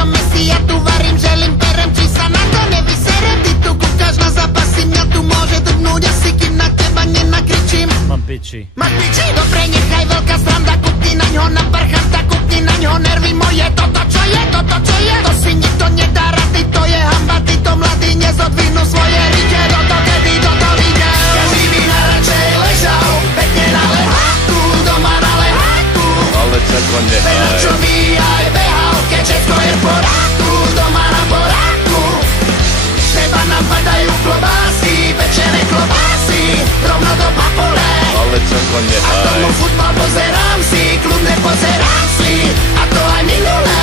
ňom Messi, ja tu varím, želím, perem, či sa na to nevyserem. Ty tu kúkaš na zápasy, mňa tu môže drbnúť asi, kým na teba nenakričím. Mám piči. Máš piči? Dobre, nechaj veľká sranda, kúpni na ňo na parchanta, kúpni na ňo nervy moje. Toto čo je, to si nikto nedá rady, to je hamba, títo mladí nezodvinú svoje rite. Toto kedy toto videl, každý by najradšej ležal, pekne na leháku, doma na leháku. Ale čako nehaj. Čo by aj behal, keď všetko je v poráku, doma na poráku. Teba napadajú klobásy, pečené klobásy, rovno do papule. Ale čako A nehaj. tomu futbal pozerám si, kľudne pozerám si. A to aj minulé.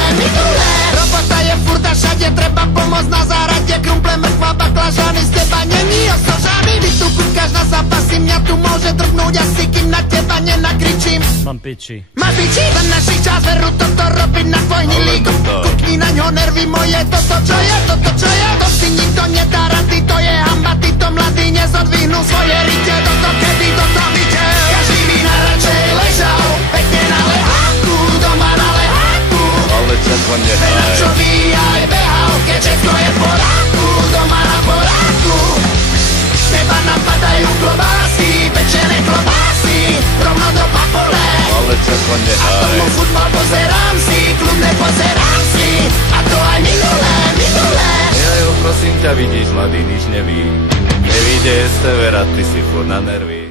Robota je furt a všade, treba pomôcť na zárade. Krumple, mrkva, baklažany, z teba není osožány. Vy tu kúkaš na zápasy, mňa tu môže drgnúť asi, kým na teba nenakričím. Mám piči. Máš piči? Za našich čas veru toto robiť na tvoj hnilý gum. Kúkni na ňo nervy moje, toto čo je, to si nikto nedá rady, to je hamba, títo mladí nezodvihnú svoje rite. Toto kedy toto videl, každý by najradšej ležal, pekne na leháku, doma na leháku. Ale čako nehaj. Čo by aj behal, keď všetko je v poráku, doma na poráku. Teba napadajú klobásy, pečené klobásy, rovno do papule. Ale čako A nehaj. tomu futbal pozerám si, kľudne pozerám si. A to aj minulé. Prosím ťa, vidíš, mladý, nič neví. Nevíde z tebe rád, ty si furt na nervy.